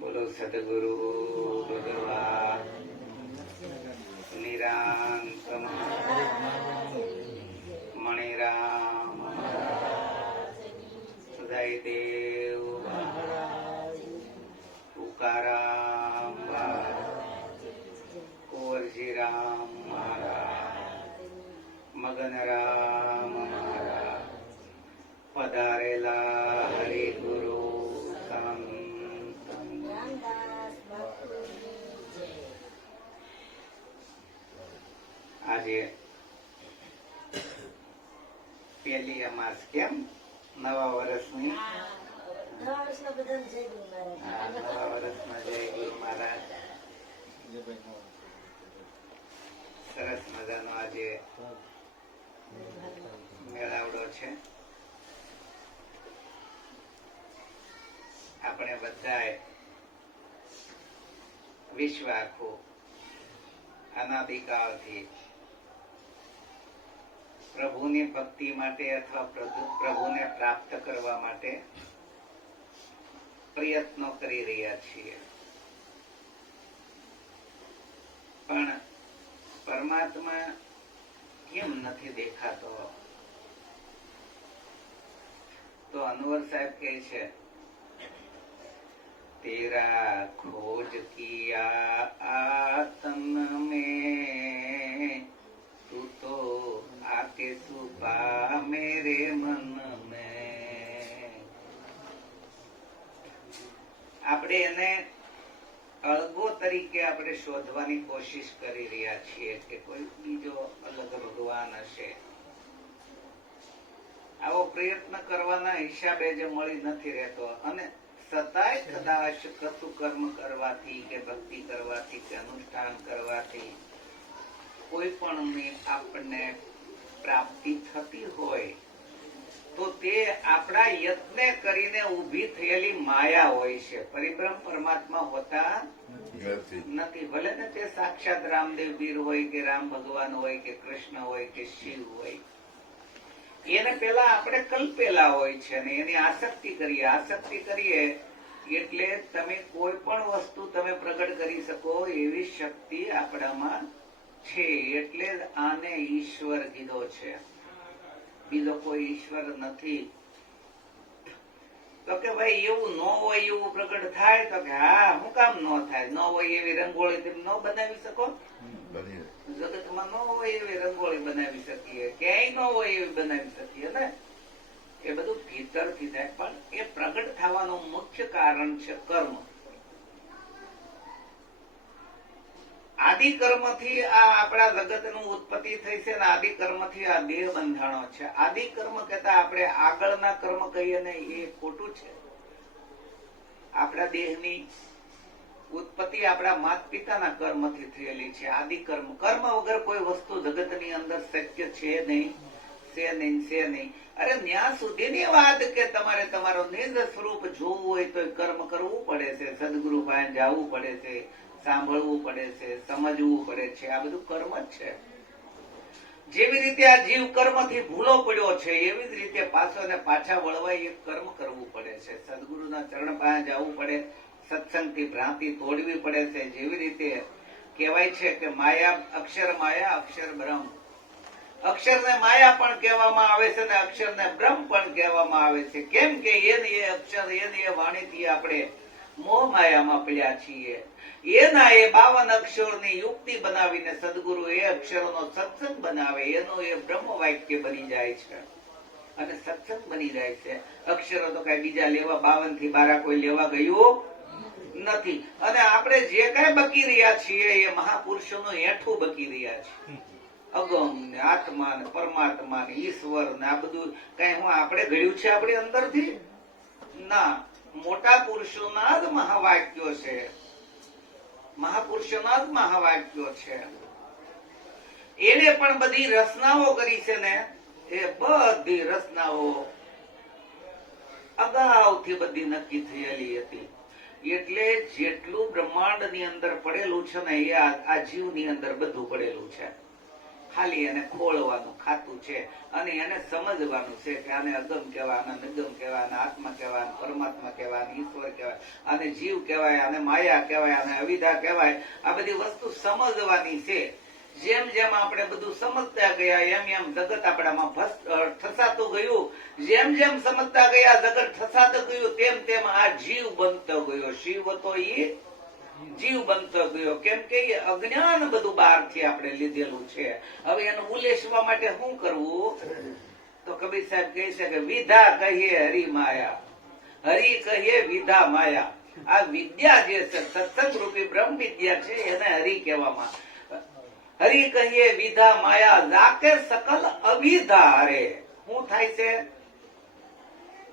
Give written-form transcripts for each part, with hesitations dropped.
બોલો સદગુરુ ભગવાન નિરાંત મણિરામ સદાયદેવ તુકારામ કુંવરજીરામ મહારાજ મગનરામ મહારાજ પધારેલા હરિગુરુ આજે પહેલી અમાસ કેમ નવા વર્ષની નવા વર્ષમાં જય ગુરુ મહારાજ. સરસ મજાનો આજે મેળાવડો છે. આપણે બધાએ વિશ્વ આખું અનાદિકાળથી પ્રભુની ભક્તિ માટે અથવા પ્રભુને પ્રાપ્ત કરવા માટે પ્રયત્નો કરી રહ્યા છીએ, પણ પરમાત્મા કેમ નથી દેખાતો? તો અનવર સાહેબ કહે છે, तेरा खोज किया आतन में, तू तो आके छुपा मेरे मन में. આપણે એને અળગો તરીકે આપણે શોધવાની કોશિશ કરી રહ્યા છીએ કે કોઈ બીજો અલગ ભગવાન હશે. આવો પ્રયત્ન કરવાના હિસાબે જે મળી નથી રહેતો, અને છતાંય કદાચ કશું કર્મ કરવાથી કે ભક્તિ કરવાથી કે અનુષ્ઠાન કરવાથી કોઈ પણ આપણને પ્રાપ્તિ થતી હોય તો તે આપણા યત્ને કરીને ઊભી થયેલી માયા હોય છે. પરિબ્રહ્મ પરમાત્મા હોતા નથી. ભલે ને તે સાક્ષાત રામદેવ પીર હોય કે રામ ભગવાન હોય કે કૃષ્ણ હોય કે શિવ હોય, એને પેલા આપણે કલ્પેલા હોય છે ને એની આસક્તિ કરીએ એટલે તમે કોઈ પણ વસ્તુ તમે પ્રગટ કરી શકો એવી શક્તિ આપણામાં છે. એટલે આને ઈશ્વર કીધો છે, બીજો કોઈ ઈશ્વર નથી. તો કે ભાઈ એવું ન હોય એવું પ્રગટ થાય? તો કે હા, શું કામ ન થાય? ન હોય એવી રંગોળી તમે ન બનાવી શકો? જગતમાં ન હોય એવી રંગોળી બનાવી શકીએ, ક્યાંય ન હોય એવી બનાવી શકીએ ને. એ બધું ભીતરથી થાય, પણ એ પ્રગટ થવાનું મુખ્ય કારણ છે કર્મ. આદિ કર્મથી આ આપણા જગતનું ઉત્પત્તિ થઈ છે ને આદિ કર્મથી આ દેહ બંધાણો છે. આદિ કર્મ કહેતા આપણે આગળના કર્મ કહીએ ને એ ખોટું છે. આપણા દેહની ઉત્પત્તિ આપણા માતા પિતાના કર્મથી થયેલી છે. આદિ કર્મ વગર કોઈ વસ્તુ જગતની અંદર શક્ય છે નહીં. અરે ત્યાં સુધીની વાત કે તમારે તમારો નિજ સ્વરૂપ જોવું હોય તો કર્મ કરવું પડે છે, સદગુરુ પાસે જવું પડે છે, સાંભળવું પડે છે, સમજવું પડે છે. આ બધું કર્મ જ છે. જેવી રીતે આ જીવ કર્મથી ભૂલો પડ્યો છે એવી જ રીતે પાછા વળવા એક કર્મ કરવું પડે છે. સદગુરુના ચરણ પાસે જવું પડે, સત્સંગથી ભ્રાંતિ તોડવી પડે છે. જેવી રીતે કહેવાય છે કે માયા, અક્ષર બ્રહ્મ. અક્ષરને માયા પણ કહેવામાં આવે છે ને અક્ષરને બ્રહ્મ પણ કહેવામાં આવે છે. કેમ કે એની એ અક્ષર, એની એ વાણીથી આપણે મોહ માયામાં પડ્યા છીએ. એના એ 52 અક્ષરોની યુક્તિ બનાવીને સદગુરુ એ અક્ષરોનો સત્સંગ બનાવે, એનું એ બ્રહ્મ વાક્ય બની જાય છે અને સત્સંગ બની જાય છે. અક્ષરો તો કઈ બીજા લેવા 52 થી 12 કોઈ લેવા ગયું નથી. અને આપણે જે કઈ બકી રહ્યા છીએ એ મહાપુરુષોનું હેઠું બકી રહ્યા છીએ. અગમ ને આત્મા ને પરમાત્મા ને ઈશ્વર ને આ બધું કઈ હું આપણે ઘડ્યું છે આપણી અંદરથી? ના, મોટા પુરુષોના જ મહાવાક્યો છે, મહાપુરુષોના જ મહાવાક્યો છે. એને પણ બધી રચનાઓ કરી છે ને, એ બધી રચનાઓ અગાઉથી બધી નક્કી થયેલી હતી. એટલે જેટલું બ્રહ્માંડ ની અંદર પડેલું છે ને એ આ જીવ ની અંદર બધું પડેલું છે. ખાલી એને ખોળવાનું ખાતું છે અને એને સમજવાનું છે કે આને અગમ કહેવાય, આને નિગમ કહેવાય, આને આત્મા કહેવાય, આને પરમાત્મા કહેવાય, આને ઈશ્વર કહેવાય, આને જીવ કહેવાય, આને માયા કહેવાય, આને અવિદ્યા કહેવાય. આ બધી વસ્તુ સમજવાની છે. જેમ જેમ આપણે બધું સમજતા ગયા એમ એમ જગત આપણામાં ઠસાતું ગયું. જેમ જેમ સમજતા ગયા જગત ઠસાતું ગયું તેમ તેમ આ જીવ બનતો ગયો. શિવ હતો ઈ જીવ બનતો ગયો. કેમ કે એ અજ્ઞાન બધું બહારથી આપણે લીધેલું છે. હવે એનું ઉલ્લેસવા માટે શું કરવું? તો કબીર સાહેબ કહે છે કે વિધા કહીએ હરિ માયા, હરિ કહીએ વિધા માયા. આ વિદ્યા જે છે સત્સંગ રૂપી બ્રહ્મ વિદ્યા છે એને હરિ કહેવામાં. હરિ કહીએ વિધા માયા, જાકે સકલ અવિધા હરે. શું થાય છે?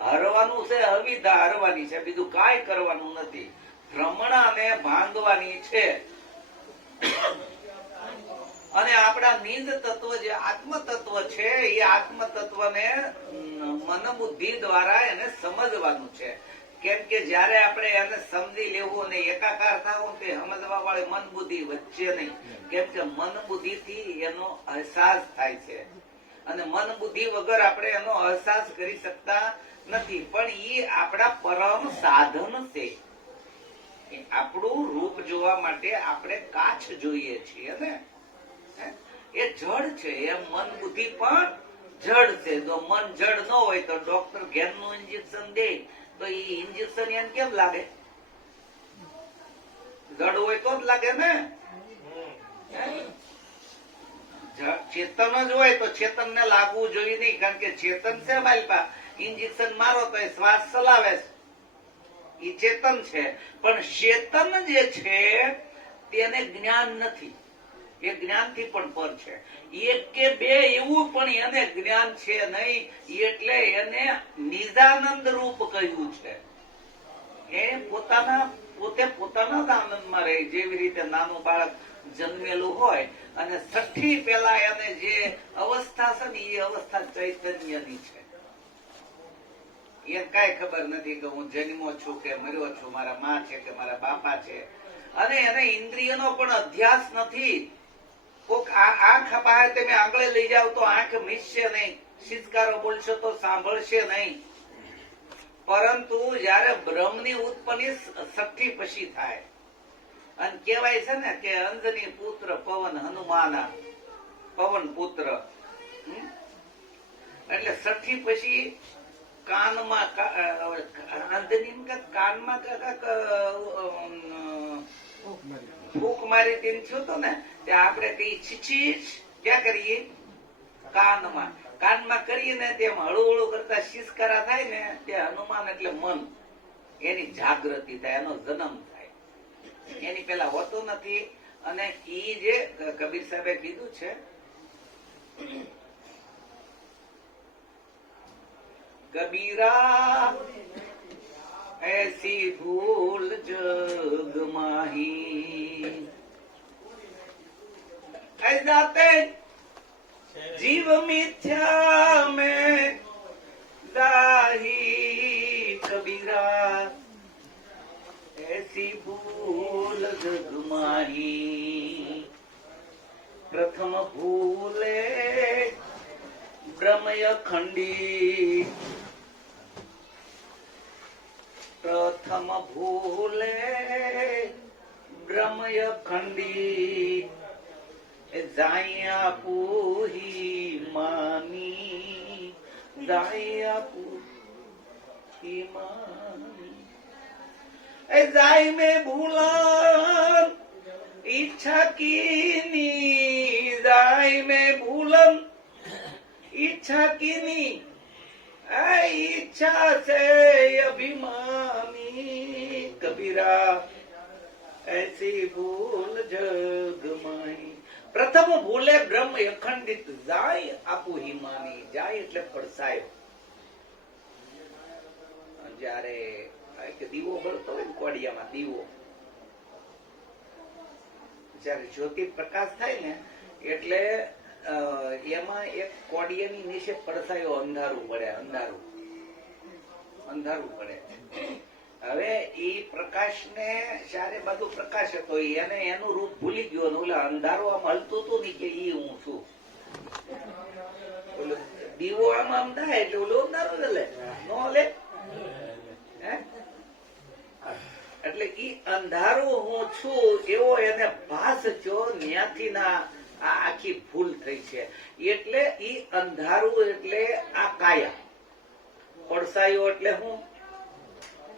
હરવાનું છે, અવિધા હરવાની છે, બીજું કાંઈ કરવાનું નથી. ભ્રમણાને ભાંગવાની છે. અને આપણા નિજ તત્વ જે આત્મ તત્વ છે એ આત્મ તત્વને મન બુદ્ધિ દ્વારા એને સમજવાનું છે. કેમ કે જયારે આપણે એને સમજી લેવું અને એકાકાર થવું તે સમજવા વાળી મન બુદ્ધિ વચ્ચે નહીં. કેમ કે મન બુદ્ધિ થી એનો અહેસાસ થાય છે અને મન બુદ્ધિ વગર આપણે એનો અહેસાસ કરી શકતા નથી. પણ એ આપણા પરમ સાધન છે. આપણું રૂપ જોવા માટે આપણે કાચ જોઈએ છીએ ને, એ જડ છે. એમ મન બુદ્ધિ પણ જડ છે. જો મન જડ ન હોય તો ડોક્ટર ઘેરનું ઇન્જેક્શન દે તો એ ઇન્જેક્શન એને કેમ લાગે? જડ હોય તો જ લાગે ને. ચેતન જ હોય તો ચેતન ને લાગવું જોઈએ નહીં. કારણ કે ચેતન છે માલપા, ઇન્જેક્શન મારો તો એ શ્વાસ ચલાવે છે, એ ચેતન છે. પણ ચેતન જે છે તેને જ્ઞાન નથી. એ જ્ઞાનથી પણ પર છે. એક કે બે એવું પણ એને જ્ઞાન છે નહીં. એટલે એને નિજાનંદ રૂપ કહ્યું છે. એ પોતે પોતાના જ આનંદમાં રહે. જેવી રીતે નાનું બાળક જન્મેલું હોય અને છઠ્ઠી પેલા એને જે અવસ્થા છે ને એ અવસ્થા ચૈતન્યની છે. એ કઈ ખબર નથી કે હું જન્મો છું કે મર્યો છું, મારા માં છે કે મારા બાપા છે. અને એને ઇન્દ્રિયનો પણ અધ્યાસ નથી. કોક આંખ બહાર તમે આંગળે લઈ જાવ તો આંખ મીચશે નહીં, શિજકારો બોલશો તો સાંભળશે નહીં. પરંતુ જયારે બ્રહ્મની ઉત્પત્તિ છઠ્ઠી પછી થાય અને કહેવાય છે ને કે અંજની પુત્ર પવન હનુમાના, પવન પુત્ર. એટલે છઠ્ઠી પછી કાનમાં કાનમાં ફૂંક મારી તેને થયું હતું ને ત્યાં આપણે કઈ છીછીશ ક્યાં કરીએ? કાનમાં. કાનમાં કરીએ ને તેમ હળું હળું કરતા શિષ્કારા થાય ને તે હનુમાન એટલે મન, એની જાગૃતિ થાય, એનો જન્મ થાય. એની પેલા હોતું નથી. અને ઈ જે કબીર સાહેબે કીધું છે કબીરા ऐसी भूल जग माही, ऐसे जीव मिथ्या में दाही. कबीरा ऐसी भूल जग माही, प्रथम भूले ब्रह्मय खंडी, प्रथम भूले ब्रह्मय खंडी, जाया पूही मानी, जाया पूही मानी. जाय में भूलन इच्छा कीनी, जाय में भूलन इच्छा कीनी, इच्छा से अभिमानी. कबीरा ऐसी भूल जग माही. પ્રથમ ભૂલે બ્રહ્મ અખંડિત, જાય આપું હિમાની. જાય એટલે પડસાયો. જયારે દીવો બળતો હોય ને કોડિયામાં દીવો, જયારે જ્યોતિ પ્રકાશ થાય ને એટલે એમાં એક કોડિયાની નીચે પડસાયો અંધારું પડે, અંધારું પડે. હવે એ પ્રકાશ ને ચારે બાજુ પ્રકાશ હતો એને એનું રૂપ ભૂલી ગયો. ઓલા અંધારું આમ હલતું હતું ને કે ઈ હું છું, ઓલું દીવો આમ આમ થાય એટલે ઓલું અંધારું જ લે નો લે હે એટલે ઈ અંધારું હું છું એવો એને ભાસ જો ન્યાથી ના આ આખી ભૂલ થઈ છે. એટલે ઈ અંધારું એટલે આ કાયા, પડસાયો એટલે હું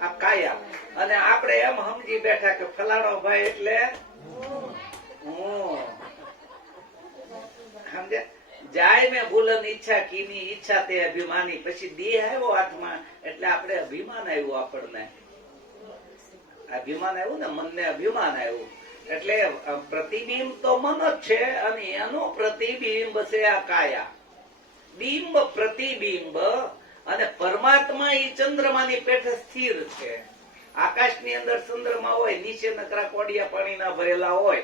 આ કાયા, અને આપણે એમ સમજી બેઠા કે ફલાણો ભાઈ એટલે હું. સમજે જાય મેં ભૂલન ઈચ્છા કીની ઈચ્છા તે અભિમાની. પછી દેહ આવ્યો હાથમાં એટલે આપણે અભિમાન આવ્યું, આપણને અભિમાન આવ્યું ને, મનને અભિમાન આવ્યું. એટલે પ્રતિબિંબ તો મન જ છે અને એનું પ્રતિબિંબ છે આ કાયા. બિંબ પ્રતિબિંબ અને પરમાત્મા એ ચંદ્રમાની પેઠે સ્થિર છે. આકાશની અંદર ચંદ્રમા હોય, નીચે નકરા કોડિયા પાણીના ભરેલા હોય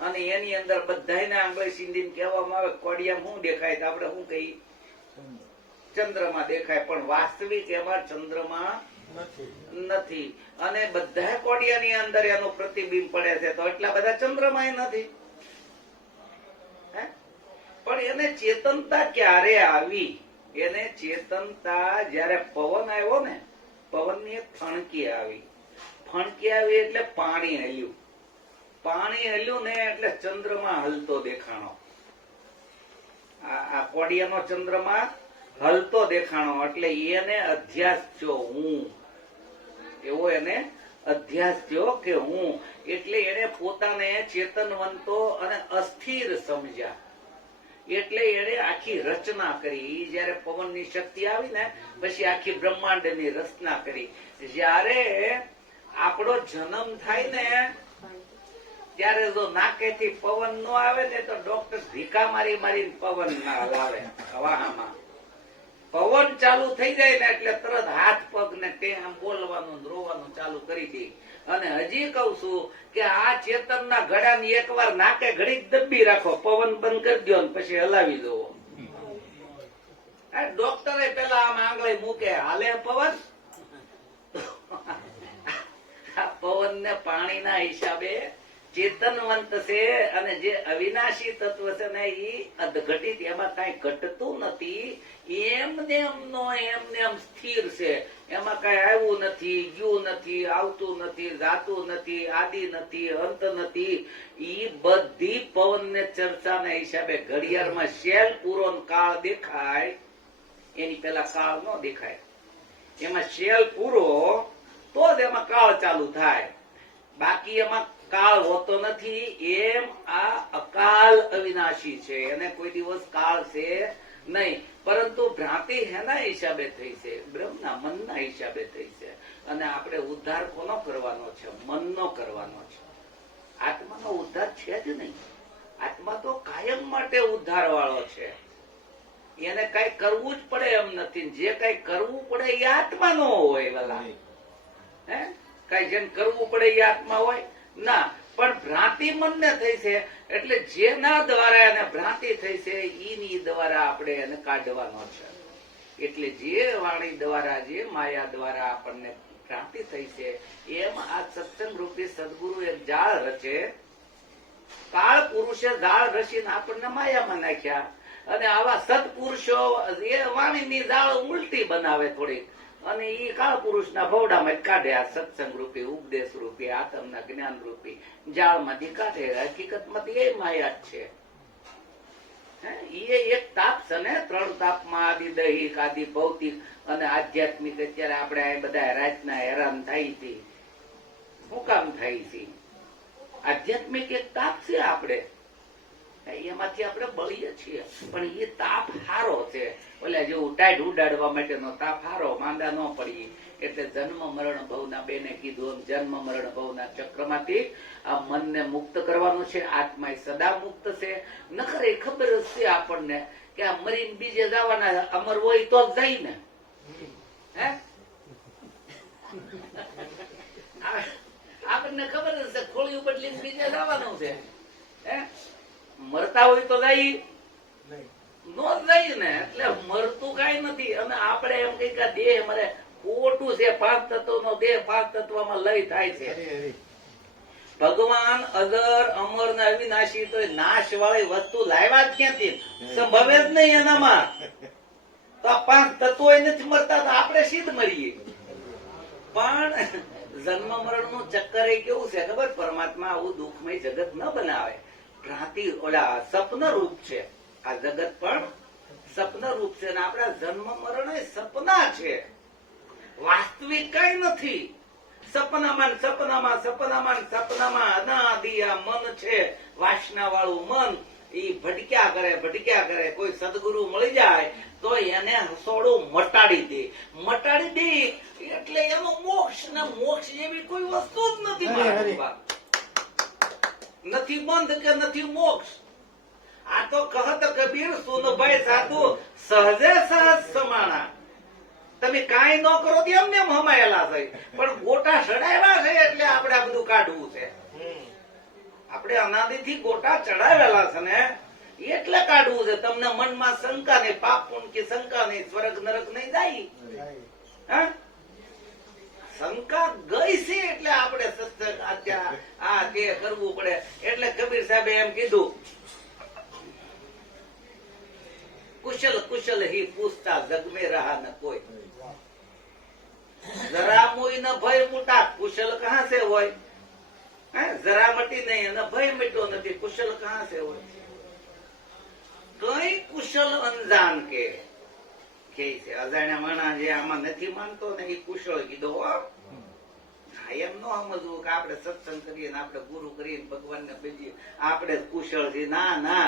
અને એની અંદર બધાને આંગળી સીંધીને કહેવામાં આવે કોડિયા શું દેખાય તો આપણે શું કહી ચંદ્રમા દેખાય, પણ વાસ્તવિક એમાં ચંદ્રમા નથી. અને બધા કોડિયાની અંદર એનું પ્રતિબિંબ પડે છે તો એટલા બધા ચંદ્રમા નથી. પણ એને ચેતનતા ક્યારે આવી? એને ચેતનતા જયારે પવન આવ્યો ને, પવનની એક ફણકી આવી. ફણકી આવી એટલે પાણી હલ્યું. પાણી હલ્યું ને એટલે ચંદ્રમા હલતો દેખાણો. આ કોડિયાનો ચંદ્રમા હલતો દેખાણો એટલે એને અધ્યાસ થયો હું, એવો એને અધ્યાસ થયો કે હું. એટલે એને પોતાને ચેતનવંતો અને અસ્થિર સમજ્યા. એટલે એને આખી રચના કરી. જયારે પવનની શક્તિ આવી ને પછી આખી બ્રહ્માંડની રચના કરી. જયારે આપણો જન્મ થાય ને ત્યારે જો નાકેથી પવન નો આવે ને તો ડોક્ટર ભીકા મારી મારીને પવન ના લાવે. હવામાં પવન ચાલુ થઈ જાય ને એટલે તરત હાથ પગ ને તે આમ બોલવાનું રોવાનું ચાલુ કરી દે. અને હજી કઉ છું કે આ ચેતનના ઘડાની એકવાર નાકે ઘડી દબી રાખો, પવન બંધ કરી દો ને પછી હલાવી દો. ડોક્ટરે પેલા આમ આંગળી મૂકે, હાલે પવન. પવન ને પાણીના હિસાબે ચેતનવંત છે અને જે અવિનાશી તત્વ છે ને એ અધઘટિત, એમાં કઈ ઘટતું નથી. એમને એમ સ્થિર છે. એમાં કઈ આવ્યું નથી, ગયું નથી, આવતું નથી, જાતું નથી, આદિ નથી, અંત નથી. ઈ બધી પવન ને ચર્ચા ના હિસાબે ઘડિયાળમાં શેલ પૂરો કાળ દેખાય, એની પેલા કાળ નો દેખાય. એમાં શેલ પૂરો તો જ એમાં કાળ ચાલુ થાય, બાકી એમાં કાળ હોતો નથી. એમ આ અકાલ અવિનાશી છે, એને કોઈ દિવસ કાળ છે નહીં. પરંતુ ભ્રાંતિ હેના હિસાબે થઈ છે? બ્રહ્મના મનના હિસાબે થઈ છે. અને આપણે ઉદ્ધાર કોનો કરવાનો છે? મનનો કરવાનો છે. આત્માનો ઉદ્ધાર છે જ નહીં. આત્મા તો કાયમ માટે ઉદ્ધાર વાળો છે. એને કઈ કરવું જ પડે એમ નથી. જે કઈ કરવું પડે એ આત્મા નો હોય. વાલા હે કઈ જેમ કરવું પડે એ આત્મા હોય ના. પણ ભ્રાંતિ મનને થઈ છે એટલે જેના દ્વારા એને ભ્રાંતિ થઈ છે એની દ્વારા આપણે એને કાઢવાનો છે. એટલે જે વાણી દ્વારા, જે માયા દ્વારા આપણને ભ્રાંતિ થઈ છે, એમ આ સત્સંગ રૂપી સદગુરુ એક જાળ રચે. કાળ પુરુષે જાળ રચીને આપણને માયામાં નાખ્યા. અને આવા સત્પુરુષો એ વાણીની જાળ ઉલટી બનાવે થોડીક, અને ઈ કાળ પુરુષના ભવડામાં કાઢે. આ સત્સંગ રૂપી, ઉપદેશ રૂપી, આત્મના જ્ઞાન રૂપી જાળમાંથી કાઢે. હકીકતમાંથી એ માયા જ છે. એ એક તાપ છે ને, 3 તાપમાં આદિ દૈહિક, આદિ ભૌતિક અને આધ્યાત્મિક. અત્યારે આપણે આ બધા રાતના હેરાન થાય છે. શું કામ થાય છે? આધ્યાત્મિક એક તાપ છે. આપણે એમાંથી આપણે બળીએ છીએ, પણ એ તાપ હારો છે. ઓલા જેવું ટાઈટ ઉડાડવા માટેનો તાપ હારો, માંદા ન પડી. એટલે જન્મ મરણ ભવના બેને કીધું, જન્મ મરણ ભવના ચક્રમાંથી આ મનને મુક્ત કરવાનું છે. આત્મા સદા મુક્ત છે. નખરે ખબર જ છે આપણને કે આ મરીને બીજે જવાના, અમર હોય તો જ જાય ને. હે આપણને ખબર જ છે ખોળિયું બદલીને બીજે જવાનું છે. હે મરતા હોય તો જાય નો જાય ને. એટલે મરતું કઈ નથી. અને આપણે એમ કઈ કે દેહ મરે, ખોટું છે. 5 તત્વનો દેહ 5 તત્વમાં લય થાય છે. ભગવાન અજર અમર ને અવિનાશી તો નાશ વાળી વસ્તુ લાવ્યા જ ક્યાંથી? સંભવે જ નહીં એનામાં. તો આ પાંચ તત્વો નથી મરતા તો આપણે સીધ મરીએ. પણ જન્મ મરણ નું ચક્કર એ કેવું છે ખબર? પરમાત્મા આવું દુઃખમય જગત ન બનાવે. ભ્રાંતિ ઓલા સપન રૂપ છે આ જગત, પણ સપન રૂપ છે. અને આપણા જન્મ મરણ એ સપના છે, વાસ્તવિક કઈ નથી. સપનામાં સપનામાં સપનામાં સપનામાં અનાદિ આ મન છે, વાસના વાળું મન. એ ભટક્યા કરે. કોઈ સદગુરુ મળી જાય તો એને હસોડું મટાડી દે એટલે એનો મોક્ષ ને મોક્ષ જેવી કોઈ વસ્તુ જ નથી. નથી બંધ કે નથી મોક્ષ. આ તો કહત કબીર સુનભાઈ સાધુ સહજે સહજ સમાણા. તમે કાંઈ ન કરો તો એમને હમાયેલા છે, પણ ગોટા ચડાવ્યા છે એટલે આપણે આ બધું કાઢવું છે. આપણે અનાદિથી ગોટા ચડાવેલા છે ને એટલે કાઢવું છે. તમને મનમાં શંકા નહીં, પાપ પુણ્ય શંકા નહીં, સ્વર્ગ નરક નહીં જાય. શંકા ગઈ છે એટલે આપણે સત્સંગ આ તે કરવું પડે. એટલે કબીર સાહેબે એમ કીધું, कुशल कुशल ही पूछता जग में रहा न कोई. जरा मोई न भय मोटा, कुशल कहां से होय? जरा मटी नहीं અને ભય મટ્યો નથી, કુશલ કહાં से હોય? કઈ કુશલ અંજાન કે છે અજાણ્યા માણસ જે આમાં નથી માનતો ને એ કુશળ કીધો. એમ ન સમજવું કે આપણે સત્સંગ કરીએ ને આપણે ગુરુ કરીએ ભગવાનને ભજીએ આપણે કુશળ છે. ના,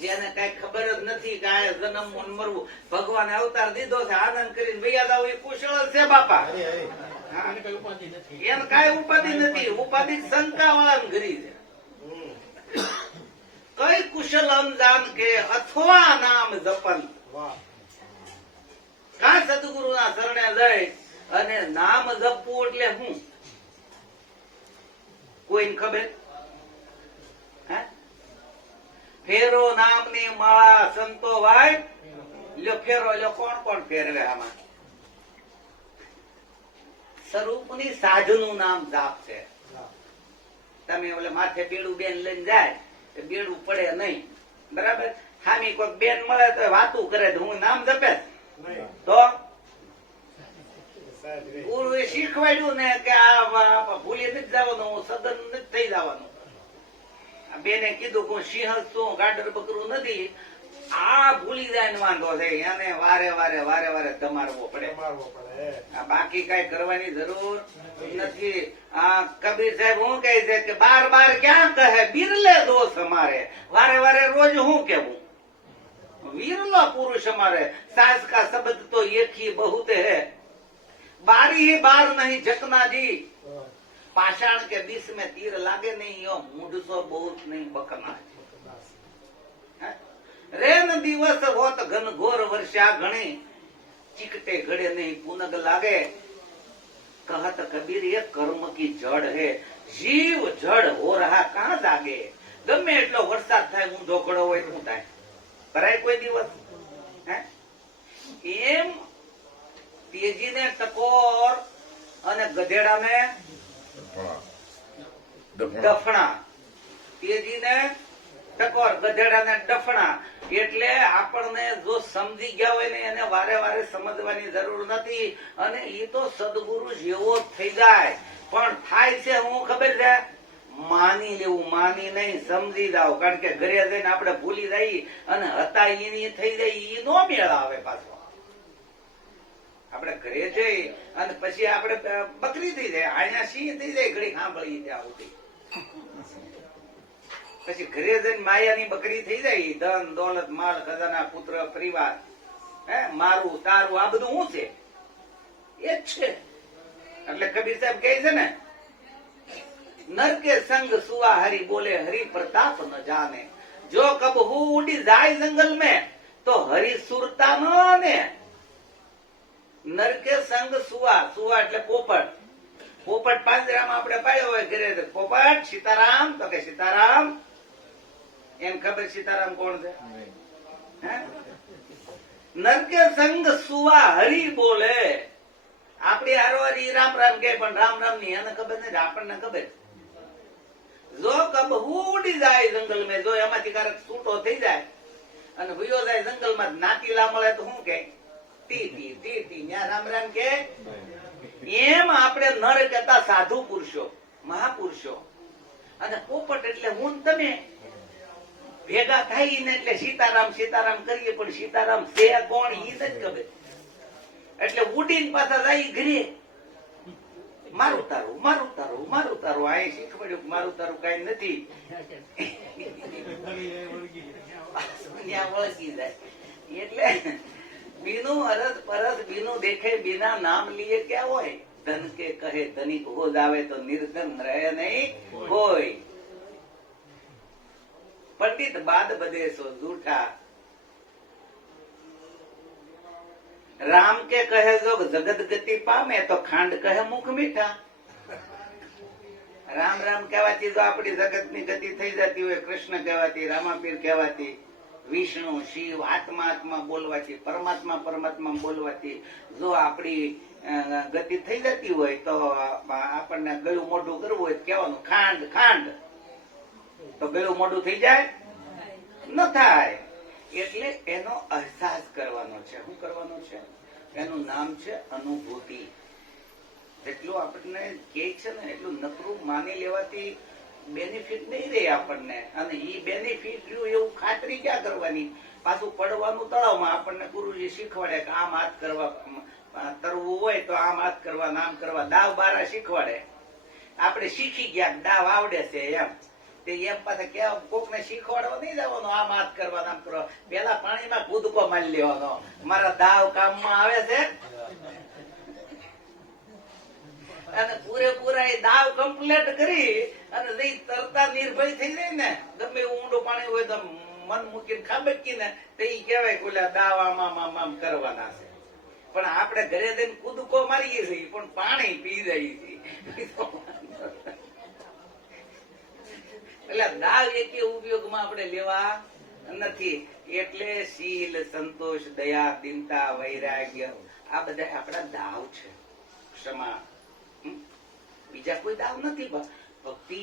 જેને કઈ ખબર જ નથી કે આ જન્મ મરવું, ભગવાને અવતાર દીધો છે આનંદ કરીને વૈયા જાવ, એ કુશળ છે બાપા. એને કઈ ઉપાધિ નથી. ઉપાધિ શંકા વાળા ઘરી છે. કઈ કુશલ અંજાન કે અથવા નામ જપન. કા સદગુરુ ના શરણે જઈ અને નામ જપવું એટલે શું? કોઈને ખબર? ફેરો નામની માળા સંતો વાય લ્યો ફેરો. લ્યો કોણ ફેરવે આમાં? સ્વરૂપની સાધુનું નામ જાપ છે. તમે ઓલે માથે બેડું બેન લઈને જાય તો બેડું પડે નહીં, બરાબર? ખામી કોઈ બેન મળે તો વાતું કરે તો હું નામ જપે તો ગુરુએ શીખવાડ્યું ને કે આ ભૂલી નથી જવાનું, સદન નથી થઈ જવાનું. બેને કીધું કે સિંહ શું ગાડર બકરું નથી, આ ભૂલી જાય ને વાંધો છે. એને વારે વારે ધમારવો પડે. બાકી કઈ કરવાની જરૂર નથી. આ કબીર સાહેબ હું કહે છે કે બાર ક્યાં કહે બિરલે દોષ અમારે, વારે રોજ હું કેવું વીરલો પુરુષ અમારે. સાસ કા શબ્દ તો એક ही बहुत है, बारी ही बार नहीं जकना जी. पाषाण के बीच में तीर लागे नहीं, यो मूढ़ सो बहुत नहीं बकना. रेन दिवस होत घन घोर वर्षा घणी, चिकटे घड़े नहीं पुनग लागे. कहत कबीर ये कर्म की जड़ है, जीव जड़ हो रहा कहां जागे. गમે એટલો વરસાદ થાય, ઊંધો ઘડો હોય શું થાય? ભરાય કોઈ દિવસ? એમ તેજીને ટકોર અને ગધેડાને ડફણા. તેજીને ટકોર, ગધેડાને ડફણા. એટલે આપણને જો સમજી ગયા હોય ને એને વારે સમજવાની જરૂર નથી. અને એ તો સદગુરુ જેવો જ થઈ જાય. પણ થાય છે હું ખબર છે? માની લેવું, માની નહીં, સમજી જાવ. કારણ કે ઘરે જઈને આપણે ભૂલી જઈએ અને હતા એની થઈ જાય, એ નો મેળ આવે પાછો. આપણે ઘરે જઈ અને પછી આપણે બકરી થઈ જાય, અહીંયા સિંહ થઈ જાય, ઘડી સાંભળી ત્યાં સુધી. પછી ઘરે જઈને માયાની બકરી થઈ જાય, ધન દોલત માલ ખજાના પુત્ર પરિવાર, મારું તારું આ બધું શું છે? એ જ છે. એટલે કબીર સાહેબ કહે છે ને, नर के संग सुआ हरि बोले हरि प्रताप न जाने. जो कब हु उड़ी जाए जंगल में तो हरि सुरता न आने. नर के संग सुआ એટલે પોપટ. પોપટ પાંજરામાં આપણે પાડ્યો હોય ઘરે, પોપટ સીતારામ તો કે સીતારામ. એમ ખબર સીતારામ કોણ છે? નર કે સંગ સુવા હરિ બોલે. આપણી હારો હરી રામ કે પણ રામ ની એને ખબર નથી, આપણને ખબર. જો કબ ઉડી જાય જંગલ में જો એમાંથી કારક છૂટો થઈ જાય અને ભૂયો જાય જંગલમાં નાતીલા મળે તો શું કે ટી ટી ટી ટી ન્યા રામ રામ કે એમ આપણે નર કહેતા સાધુ પુરુષો મહાપુરુષો અને પોપટ એટલે હું ને તમે ભેગા થાય ને એટલે સીતારામ સીતારામ કરીએ પણ સીતારામ છે કોણ ઈ નથી ખબર એટલે ઉડીને પાછા જાય ઘરે મારું તારું મારું તારું મારું તારું આ શીખવાડ્યું મારું તારું કઈ નથી ત્યાં વળગી જાય એટલે બીનું અરસ પરસ બીનું દેખે बिना नाम लिए क्या હોય ધન કે કહે ધનિક હો જાવે તો નિર્ધન રહે નહીં કોઈ પંડિત બાદ બધે સો જૂઠા રામ કે કહે જો જગત ગતિ પામે તો ખાંડ કહે મુખ મીઠા રામ રામ કહેવાથી જો આપણી જગતની ગતિ થઈ જતી હોય કૃષ્ણ કહેવાથી રામાપીર કહેવાથી વિષ્ણુ શિવ આત્મા આત્મા બોલવાથી પરમાત્મા પરમાત્મા બોલવાથી જો આપણી ગતિ થઈ જતી હોય તો આપણને ગળું મોઢું કરવું હોય કહેવાનું ખાંડ ખાંડ તો ગળું મોઢું થઈ જાય ન થાય એટલે એનો અહેસાસ કરવાનો છે શું કરવાનો છે એનું નામ છે અનુભૂતિ જેટલું આપણને કે છે ને એટલું નકરું માની લેવાથી બેનિફિટ નહીં રહે આપણને અને ઈ બેનિફિટ રહ્યું એવું ખાતરી ક્યાં કરવાની પાછું પડવાનું તળાવમાં આપણને ગુરુજી શીખવાડે કે આમ હાથ કરવા તરવું હોય તો આમ હાથ કરવા નામ કરવા દાવ બારા શીખવાડે આપણે શીખી ગયા દાવ આવડે છે એમ તે એમ પાછા કેવા કોકને શીખવાડવા નહીં જવાનું આમ હાથ કરવા નામ કરવા પેલા પાણીમાં કૂદકો મારી લેવાનો મારા દાવ કામમાં આવે છે અને પૂરેપૂરા એ દાવ કમ્પ્લીટ કરી અને જઈ તરતા નિર્ભય થઈ જાય ને ગમે ઊંડું પાણી હોય તો મન મૂકીને ખાબકીને તો એ કહેવાય કે ઓલા દાવ આમ કરવાના છે પણ આપણે ઘરે જઈને કૂદકો મારીએ છીએ પણ પાણી પી જઈએ છીએ એટલે દાવ એક ઉપયોગમાં આપણે લેવા નથી એટલે શીલ સંતોષ દયા દીનતા વૈરાગ્ય આ બધા આપણા દાવ છે ક્ષમા બીજા કોઈ દાવ નથી ભક્તિ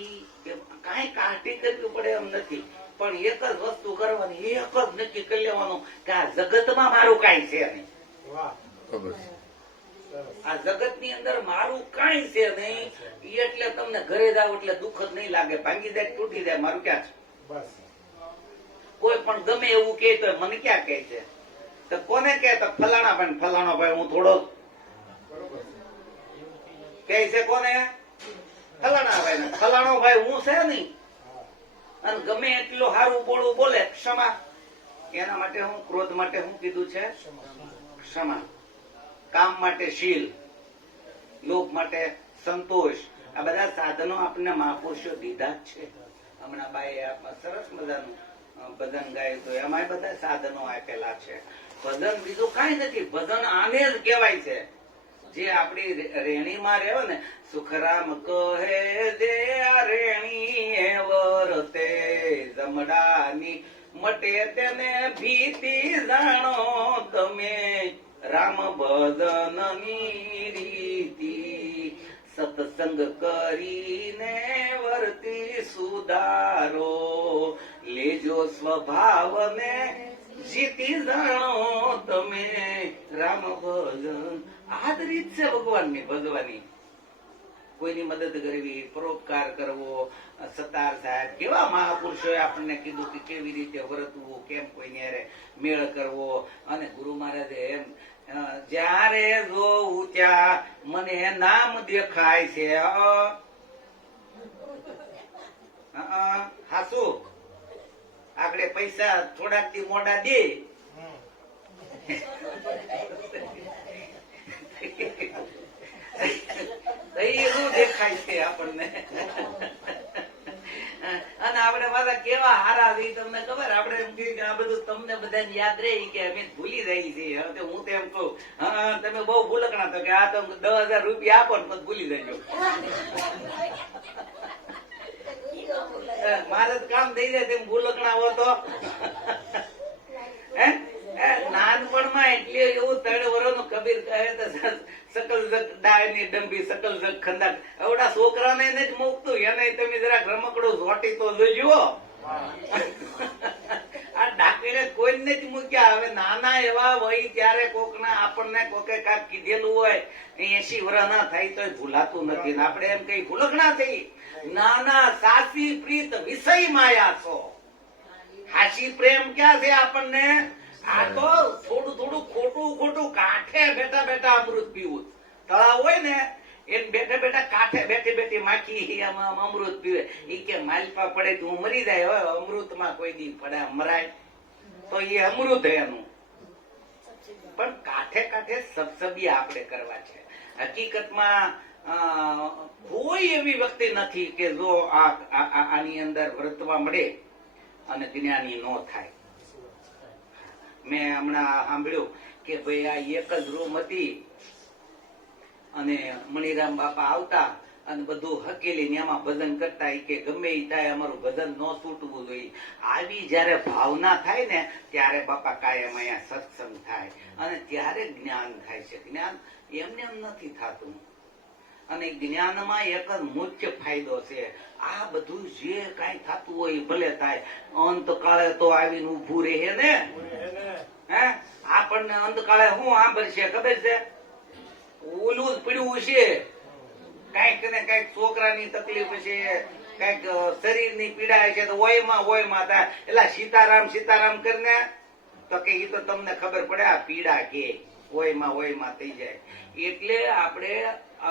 કઈ કાઢી કરવી પડે એમ નથી પણ એક જ વસ્તુ કરવાની એક જ નક્કી કરી લેવાનું કે આ જગતમાં મારું કઈ છે નહીં આ જગત ની અંદર મારું કઈ છે નહીં એટલે તમને ઘરે જાવ એટલે દુઃખ જ નહીં લાગે ભાંગી જાય તૂટી જાય મારું ક્યાં છે કોઈ પણ ગમે એવું કે તો મને ક્યાં કે છે તો કોને કે તો ફલાણા ભાઈ ફલાણો ભાઈ હું થોડો કે છે કોને ફલાણા ભાઈ ફલાણો ભાઈ હું છે નહીં અને ગમે એટલું સારું બોળું બોલે ક્ષમા એના માટે હું ક્રોધ માટે હું કીધું છે ક્ષમા કામ માટે શીલ લોભ માટે સંતોષ આ બધા સાધનો આપણને મહાપુરુષો દીધા જ છે હમણાં બાઈ સરસ મજાનું ભજન ગાય તો એમાં બધા સાધનો આપેલા છે ભજન બીજું કઈ નથી ભજન આને જ કહેવાય છે જે આપણી રેણીમાં રહ્યો ને સુખરામ કહે દે રેણી વર્તે જમડાની મટે તેને ભીતિ જાણો તમે રામ ભજનની રીતિ સત્સંગ કરીને વર્તી સુધારો લેજો સ્વભાવને જીતી જાણો તમે રામ ભજન આ જ રીત છે ભગવાનની ભગવાની કોઈની મદદ કરવી પરોપકાર કરવો સતાર સાહેબ કેવા મહાપુરુષોએ આપણને કીધું કે કેવી રીતે વર્તવું કેમ કોઈને હારે મેળ કરવો અને ગુરુ મહારાજે એમ જ્યારે જોઉં ત્યાં મને નામ દેખાય છે હાસુ આગળ પૈસા થોડાક થી મોડા દે એવું દેખાય છે આપણને અને આપણે પાછા કેવા હારા છે તમને ખબર આપણે એમ કે આ બધું તમને બધાને યાદ રહે કે અમે ભૂલી રહી છીએ હવે હું તો એમ કહું હા તમે બહુ ભૂલકણા તો કે આ તો 10,000 રૂપિયા આપો ને ભૂલી જજો મારે કામ થઈ જાય તેમ ભૂલકણા હો તો હે નાનપણમાં એટલે એવું 3 વર્ષનું કબીર કહે તો સકલ જગ ડાયની ડંભી સકલ જગ ખંડા. એવડા છોકરાને જ મૂકતું, એને તમે જરાક રમકડું જોટી તો જોજો. આ ડાકીને કોઈને જ મૂક્યા. હવે નાના એવા હોય ત્યારે કોકના આપણને કોકે કાંઈક કીધેલું હોય 80 વર્ષ ના થાય તો ભૂલાતું નથી. આપણે એમ કઈ ભૂલકણા થઈ. નાના સાસી પ્રીત વિષય માયા છો. હાસી પ્રેમ ક્યાં છે આપણને? આ તો થોડું ખોટું કાંઠે બેઠા અમૃત પીવું. તળાવ હોય ને એને બેઠા કાંઠે બેઠી માખી આમાં અમૃત પીવે. ઈ કે માલપા પડે તો હું મરી જાય. હવે અમૃતમાં કોઈ દી પડે મરાય તો એ અમૃત એનું. પણ કાંઠે સબસબિયા આપણે કરવા છે. હકીકતમાં કોઈ એવી વ્યક્તિ નથી કે જો આની અંદર વર્તવા મળે અને જ્ઞાની નો થાય. મેં હમણાં સાંભળ્યું કે ભાઈ આ એક જ રૂમ હતી અને મણિરામ બાપા આવતા અને બધું હકેલી એમાં ભજન કરતા. કે ગમે એ થાય અમારું ભજન ન છૂટવું જોઈએ. આવી જયારે ભાવના થાય ને ત્યારે બાપા કાયમ અહીંયા સત્સંગ થાય અને ત્યારે જ્ઞાન થાય છે. જ્ઞાન એમને એમ નથી થતું. અને જ્ઞાનમાં એક જ મુખ્ય ફાયદો છે. આ બધું જે કઈ થતું હોય ભલે થાય, અંતકાળે તો આવીને ઉભું રહે ને. હે આપણને અંતકાળે શું સાંભળશે ખબર છે? ઓલું જ પડ્યું છે. કઈક ને કઈક છોકરાની તકલીફ છે, કઈક શરીરની પીડા છે તો ઓયમાં થાય. એટલે સીતારામ કરીને તો કે એ તો તમને ખબર પડે આ પીડા કે ઓયમાં થઈ જાય. એટલે આપણે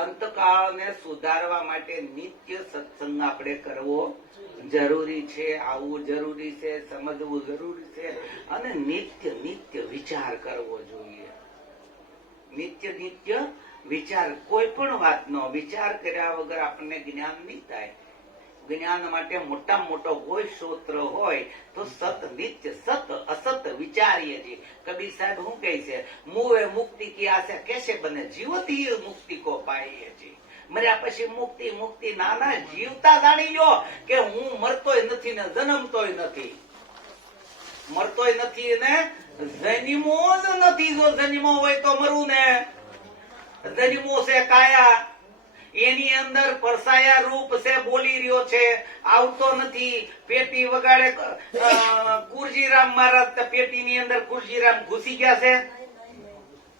અંતકાળને સુધારવા માટે નિત્ય સત્સંગ આપણે કરવો જરૂરી છે. આવવું જરૂરી છે, સમજવું જરૂરી છે અને નિત્ય વિચાર કરવો જોઈએ. નિત્ય વિચાર. કોઈ પણ વાતનો વિચાર કર્યા વગર આપણને જ્ઞાન નહીં થાય. જ્ઞાન માટે મોટામાં મોટો કોઈ સ્ત્રોત હોય તો નિત્ય સત અસત વિચારીએ છીએ. કબીર સાહેબ શું કહે છે? મુએ મુક્તિ કી આશા કેસે બને, જીવતી મુક્તિ કો પાઈએ છીએ. મર્યા પછી મુક્તિ નાના જીવતા જાણી લો કે હું મરતોય નથી ને જન્મતોય નથી. મરતોય નથી ને જન્મો જ નથી. જો જન્મો હોય તો મરું ને. જન્મો છે કાયા, એની અંદર પરસાયા રૂપ છે, બોલી રહ્યો છે, આવતો નથી. પેટી વગાડે કુરજીરામ મહારાજ, પેટીની અંદર કુરજીરામ ઘૂસી ગયા છે.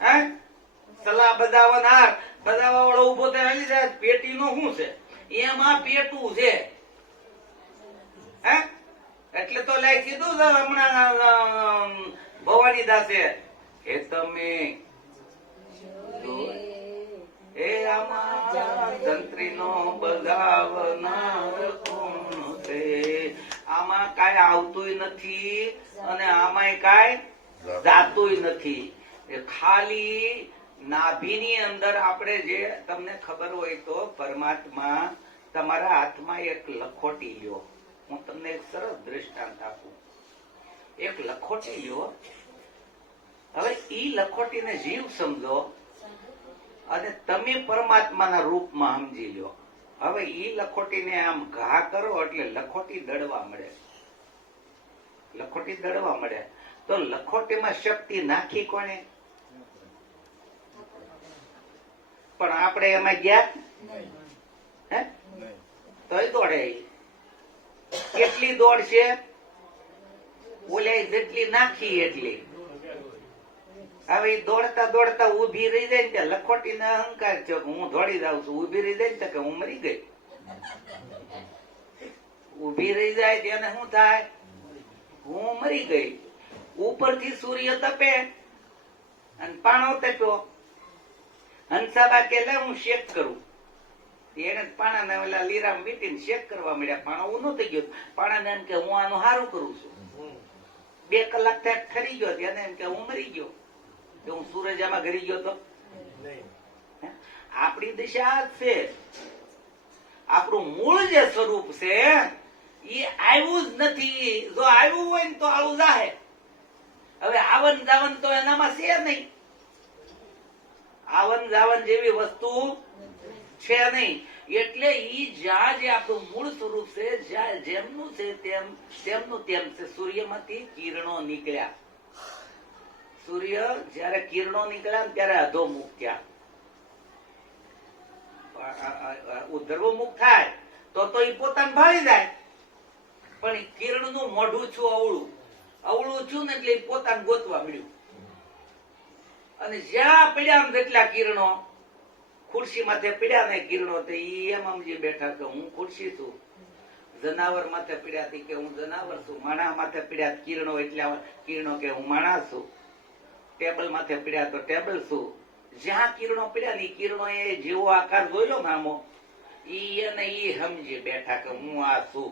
હે સલાહ બજાવનાર બજાવવા વાળો ઉભો થઈને જાય. પેટી નો શું છે? એમાં પેટું છે. હે એટલે તો લઈ કીધું હમણાં ભવાની દાસે કે તમે એ આમાં તંત્રીનો બજાવનાર કોણ છે? આમાં કાંઈ આવતુંય નથી અને આમાંય કાંઈ જાતુંય નથી. ખાલી નાભીની અંદર આપણે જે તમને ખબર હોય તો પરમાત્મા તમારા હાથમાં એક લખોટી લ્યો. હું તમને એક સરસ દ્રષ્ટાંત આપું. એક લખોટી લ્યો. હવે ઈ લખોટીને જીવ સમજો અને તમે પરમાત્માના રૂપમાં સમજી લો. હવે ઈ લખોટીને આમ ઘા કરો એટલે લખોટી દળવા મળે. તો લખોટીમાં શક્તિ નાખી કોને? પણ આપણે એમાં ગયા હે તોય દોડે. કેટલી દોડ છે? ઓલે જેટલી નાખી એટલી. હવે દોડતા ઉભી રહી જાય ને લખોટી ને અહંકાર છે કે હું દોડી જાઉં છું. ઉભી રહી જાય ને કે હું મરી ગઈ. ઉભી રહી જાય તેને શું થાય? હું મરી ગઈ. ઉપરથી સૂર્ય તપે અને પાણો તપ્યો. હંસાબા કે લે હું શેક કરું. એને પાણા ને ઓલા લીરામ વીટીને શેક કરવા મળ્યા. પાણો ઊનો થઈ ગયો. પાણા ને એમ કે હું આનું સારું કરું છું. 2 કલાક ત્યાં ઠરી ગયો. તેને એમ કે હું મરી ગયો. હું સૂરજ આમાં ઘરી ગયો તો? આપણી દિશા જ છે. આપણું મૂળ જે સ્વરૂપ છે એ આવ્યું જ નથી. જો આવ્યું હોય ને તો આવું જાહે. હવે આવન જાવન તો એનામાં છે નહીં. આવન જાવન જેવી વસ્તુ છે નહીં. એટલે ઈ જ્યાં જે આપણું મૂળ સ્વરૂપ છે, જ્યાં જેમનું છે તેમનું તેમ છે. સૂર્યમાંથી કિરણો નીકળ્યા. સૂર્ય જયારે કિરણો નીકળ્યા ને ત્યારે અધોમુખ થયા. ઉધર્વમુખ થાય તો એ પોતાને ભાળી જાય, પણ કિરણ નું મોઢું છું અવળું છું ને એટલે પોતાને ગોતવા મળ્યું. અને જ્યાં પડ્યા જેટલા કિરણો, ખુરશી માથે પડ્યા ને કિરણો, તો ઈ એમ સમજી બેઠા કે હું ખુરશી છું. જનાવર માથે પડ્યા કે હું જનાવર છું. માણા માથે પડ્યા કિરણો એટલા કિરણો કે હું માણસ છું. ટેબલ માથે પડ્યા તો ટેબલ છું. જ્યાં કિરણો પડ્યા ને કિરણો એ જેવો આકાર જોયેલો ને આમો, ઈ એને ઈ સમજી બેઠા કે હું આ છું.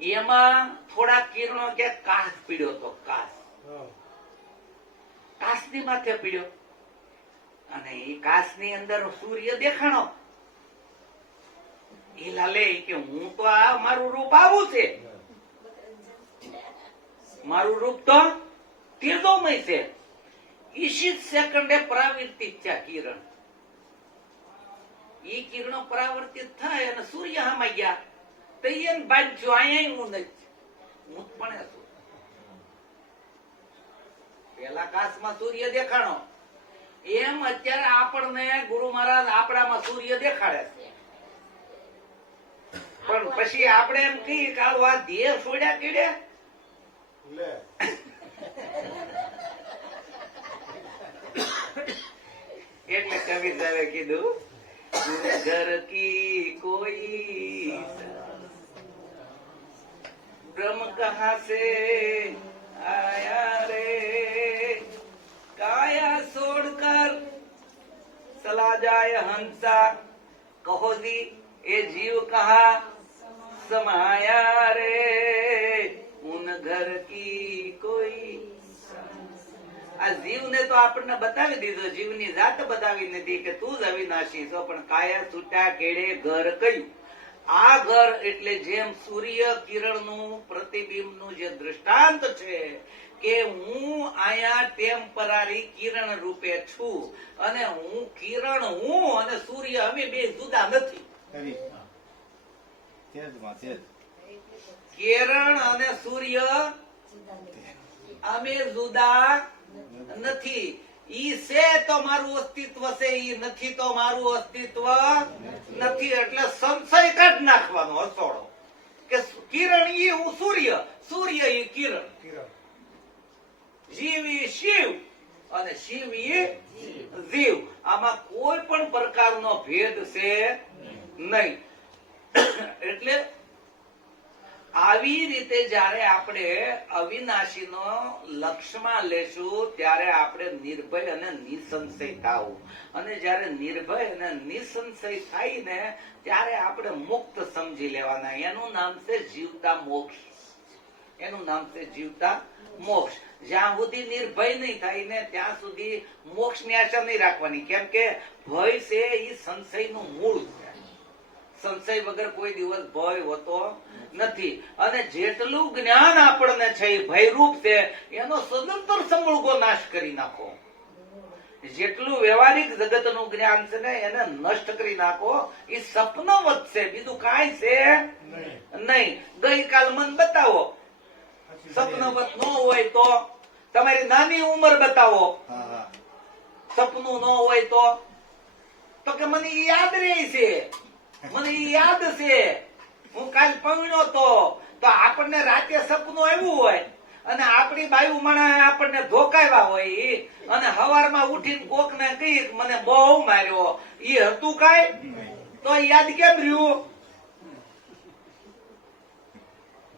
એમાં થોડા કિરણો કે કાચ પીડ્યો તો કાચની માથે પીડ્યો, અને એ કાચની અંદર સૂર્ય દેખાણો. એ લાલે કે હું તો આ મારું રૂપ આવું છે, મારું રૂપ તો તેજોમય છે. ઈશિત સેકન્ડે પરાવર્તિત છે કિરણ. ઈ કિરણો પરાવર્તિત થાય અને સૂર્ય હામાં ગયા તો એને બાજ્યો. અહીંયા હું નથી, હું પણ છું. પેલા કાશમાં સૂર્ય દેખાણો, એમ અત્યારે આપણને ગુરુ મહારાજ આપણામાં સૂર્ય દેખાડે છે. પણ પછી આપણે એમ કહીએ કે આ ધ્યેય છોડ્યા કેડે. એટલે કવિ સાહેબે કીધું, ઘર કી કોઈ ब्रह्म कहाँ से आया रे, काया छोड़कर चला जाए हंसा, कहो जी ये जीव कहाँ समाया रे, उन घर की કોઈ. આ જીવને તો આપણને બતાવી દીધો, જીવની જાત બતાવી નથી કે તું જ અવિનાશી છો, પણ કાયા છૂટા કેડે ઘર કયું. આ ઘર એટલે જેમ સૂર્ય કિરણનું પ્રતિબિંબનું જે દૃષ્ટાંત છે કે હું અહીંયા ટેમ્પરરી કિરણ રૂપે છું, અને હું કિરણ હું અને સૂર્ય અમે બે જુદા નથી. કિરણ અને સૂર્ય અમે જુદા નથી. ઈ છે તો મારું અસ્તિત્વ છે, ઈ નથી તો મારું અસ્તિત્વ નથી. એટલે સંશય કાઢ નાખવાનો હસોડો કે કિરણ ઈ હું સૂર્ય, સૂર્ય ઈ કિરણ, જીવ ઈ શિવ અને શિવ ઈ જીવ. આમાં કોઈ પણ પ્રકારનો ભેદ છે નહીં. એટલે આવી રીતે જયારે આપણે અવિનાશીનો લક્ષ્યમાં લેશું ત્યારે આપણે નિર્ભય અને નિસંશય થાવું. અને જયારે નિર્ભય અને નિસંશય થાય ને ત્યારે આપણે મુક્ત સમજી લેવાના. એનું નામ છે જીવતા મોક્ષ. એનું નામ છે જીવતા મોક્ષ. જ્યાં સુધી નિર્ભય નહીં થાય ને ત્યાં સુધી મોક્ષ ની આશા નહીં રાખવાની. કેમ કે ભય છે એ સંશયનું મૂળ છે. સંશય વગર કોઈ દિવસ ભય હોતો નથી. અને જેટલું જ્ઞાન આપણને છે એ ભયરૂપ છે, એનો સદંતર સમૂળગો નાશ કરી નાખો. જેટલું વ્યવહારિક જગતનું જ્ઞાન છે ને એને નષ્ટ કરી નાખો. એ સપનવત છે, બીજું કાંઈ છે નહીં. ગઈકાલ મન બતાવો, સપનવત ન હોય તો તમારી નાની ઉંમર બતાવો, સપનું ન હોય તો કે મને યાદ રહે છે, મને યાદ છે હું કાલ પગણ્યો તો આપણને રાતે સપનું આવ્યું હોય અને આપણી બાયુ માણા આપણને ધોકાવ્યા હોય અને હવારમાં ઉઠીને કોક ને કહી મને બહુ માર્યો, એ હતું કાઈ તો યાદ કેમ રહ્યું?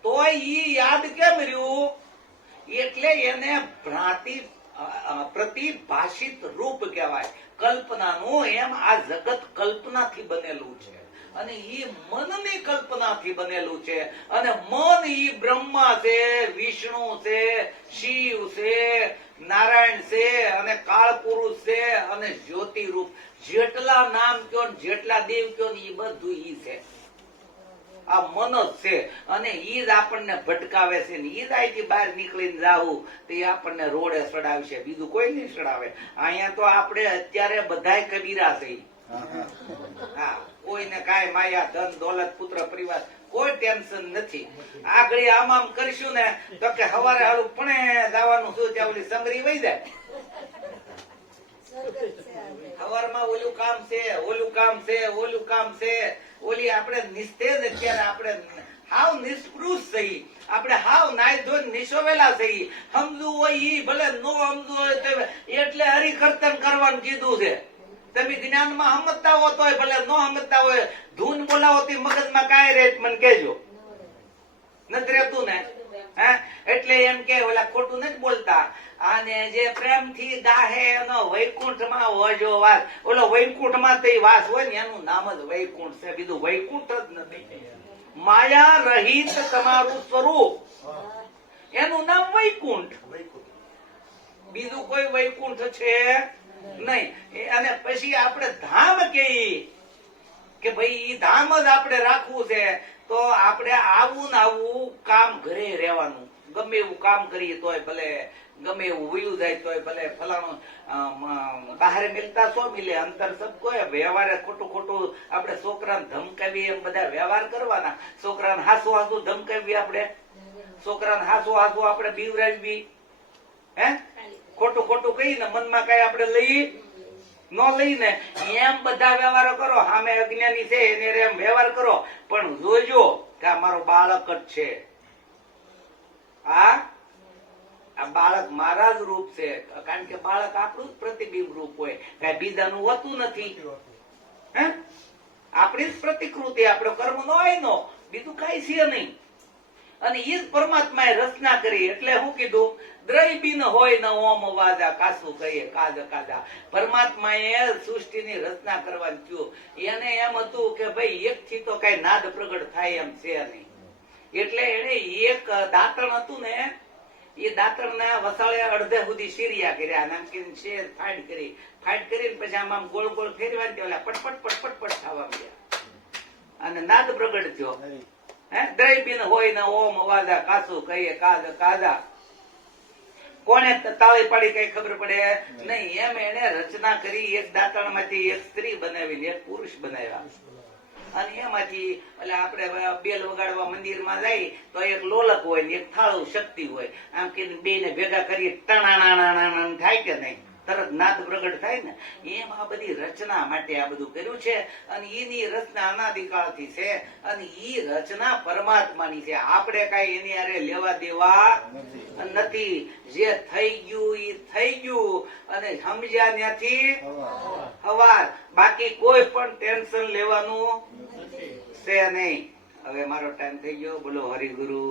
તો ઈ યાદ કેમ રહ્યું? એટલે એને પ્રતિભાષિત રૂપ કહેવાય, કલ્પનાનું. એમ આ જગત કલ્પનાથી બનેલું છે અને ઈ મનની કલ્પનાથી બનેલું છે. અને મન ઈ બ્રહ્મા છે, વિષ્ણુ છે, શિવ છે, નારાયણ છે અને કાળ પુરુષ છે અને જ્યોતિ રૂપ. જેટલા નામ કયો જેટલા દેવ કયો ઈ બધું ઈ છે. આ મન જ છે અને ઈ જ આપણને ભટકાવે છે. ને ઈ જ અહીંથી બહાર નીકળીને જાવું તો એ આપણને રોડે ચડાવશે, બીજું કોઈ નહીં ચડાવે. અહીંયા તો આપણે અત્યારે બધાય કબીરા છે. હા, કોઈને કાંઈ માયા ધન દોલત પુત્ર પરિવાર કોઈ ટેન્શન નથી. આ ઘડી આમ કરીશું ને તો કે સવારે હાલું પણ જવાનું શું ત્યાં ઓલી સંગરી વહી જાય. સવારમાં ઓલું કામ છે, ઓલું કામ છે, ઓલું કામ છે, ઓલી આપણે નિસ્તેજ અત્યારે આપણે હાવ નિષ્પૃષ થઈ, આપણે હાવ નાઈ ધોઈને નિશોવેલા થઈ. સમજવું હોય ઈ ભલે, નો સમજવું હોય તો એટલે હરિકીર્તન કરવાનું કીધું છે. તમે જ્ઞાનમાં સમજતા હો તોય ભલે, નો સમજતા હોય ધૂન બોલાવો તો મગજમાં કાંઈ રહે મને કહેજો. નથી રહેતું ને? હે એટલે એમ કે ઓલા ખોટું નથી બોલતા. અને જે પ્રેમથી ગાહે એનો વૈકુંઠમાં હોજો વાસ. ઓલો વૈકુંઠમાં તે વાસ હોય ને એનું નામ જ વૈકુંઠ છે, બીજું વૈકુંઠ જ નથી. માયા રહિત તમારું સ્વરૂપ એનું નામ વૈકુંઠ, બીજું કોઈ વૈકુંઠ છે નહીં. અને પછી આપણે ધામ કે ભાઈ ઈ ધામ જ આપણે રાખવું છે તો આપણે આવું ને આવું કામ ઘરે રહેવાનું. ગમે એવું કામ કરીએ તોય ભલે, ગમે એવું વયું જાય તોય ભલે, ફલાણું બહાર મિલતા શું મિલે, અંતર સબકો હે. વ્યવહારે ખોટું ખોટું આપણે છોકરાને ધમકાવી એમ બધા વ્યવહાર કરવાના. છોકરાને હાસુ હાસુ ધમકાવી, આપણે છોકરાને હાસુ હાસુ આપણે બીવરાવી, હે ખોટું ખોટું કહીને મનમાં કઈ આપણે લઈ ન લઈને એમ બધા વ્યવહારો કરો. સામે અજ્ઞાની છે એને એમ વ્યવહાર કરો, પણ જોજો કે આ મારો બાળક જ છે, આ બાળક મારા જ રૂપ છે. કારણ કે બાળક આપણું જ પ્રતિબિંબ રૂપ હોય, કઈ બીજાનું હોતું નથી. હે આપણી જ પ્રતિકૃતિ, આપણો કર્મ નો હોય નો, બીજું કઈ છે નહીં. અને એ જ પરમાત્માએ રચના કરી. એટલે શું કીધું? દ્રૈબીન હોય ન ઓમ વાજા કાસુ કહીએ કાજ કાજા. પરમાત્માએ સૃષ્ટિની રચના કરવાની થયું. એને એમ હતું કે ભાઈ એક થી તો કઈ નાદ પ્રગટ થાય એમ છે નહીં. એટલે એને એક દાંતણ હતું ને, એ દાંતણ ના વસાળે અડધે સુધી શીરિયા કર્યા, નામકીન શેર ફાઈડ કરીને પછી આમ ગોળ ગોળ ફેરવાની, ઓલા પટપટ પટપટ પટ થવા મળ્યા અને નાદ પ્રગટ થયો. દ્રૈબીન હોય ને ઓમ વાજા કાસુ કહીએ કાજ કાજા. કોને તાળી પાડી કઈ ખબર પડે નહીં. એમ એને રચના કરી. એક દાંતણ માંથી એક સ્ત્રી બનાવી, એક પુરુષ બનાવ્યા. અને એમાંથી એટલે આપણે બેલ વગાડવા મંદિરમાં જાય તો એક લોલક હોય ને એક થાળું શક્તિ હોય. આમ કે બે ને ભેગા કરી ટણાણાણાણા થાય કે નહીં, તરત નાદ પ્રગટ થાય ને. એમ આ બધી રચના માટે આ બધું કર્યું છે. અને એની રચના અનાદિકાળથી છે. અને ઈ રચના પરમાત્માની છે. આપણે કઈ એની હારે લેવા દેવા નથી. જે થઈ ગયું ઈ થઈ ગયું, અને સમજ્યા ત્યાંથી હવાર. બાકી કોઈ પણ ટેન્શન લેવાનું છે નહીં. હવે મારો ટાઈમ થઈ ગયો. બોલો હરિગુરુ.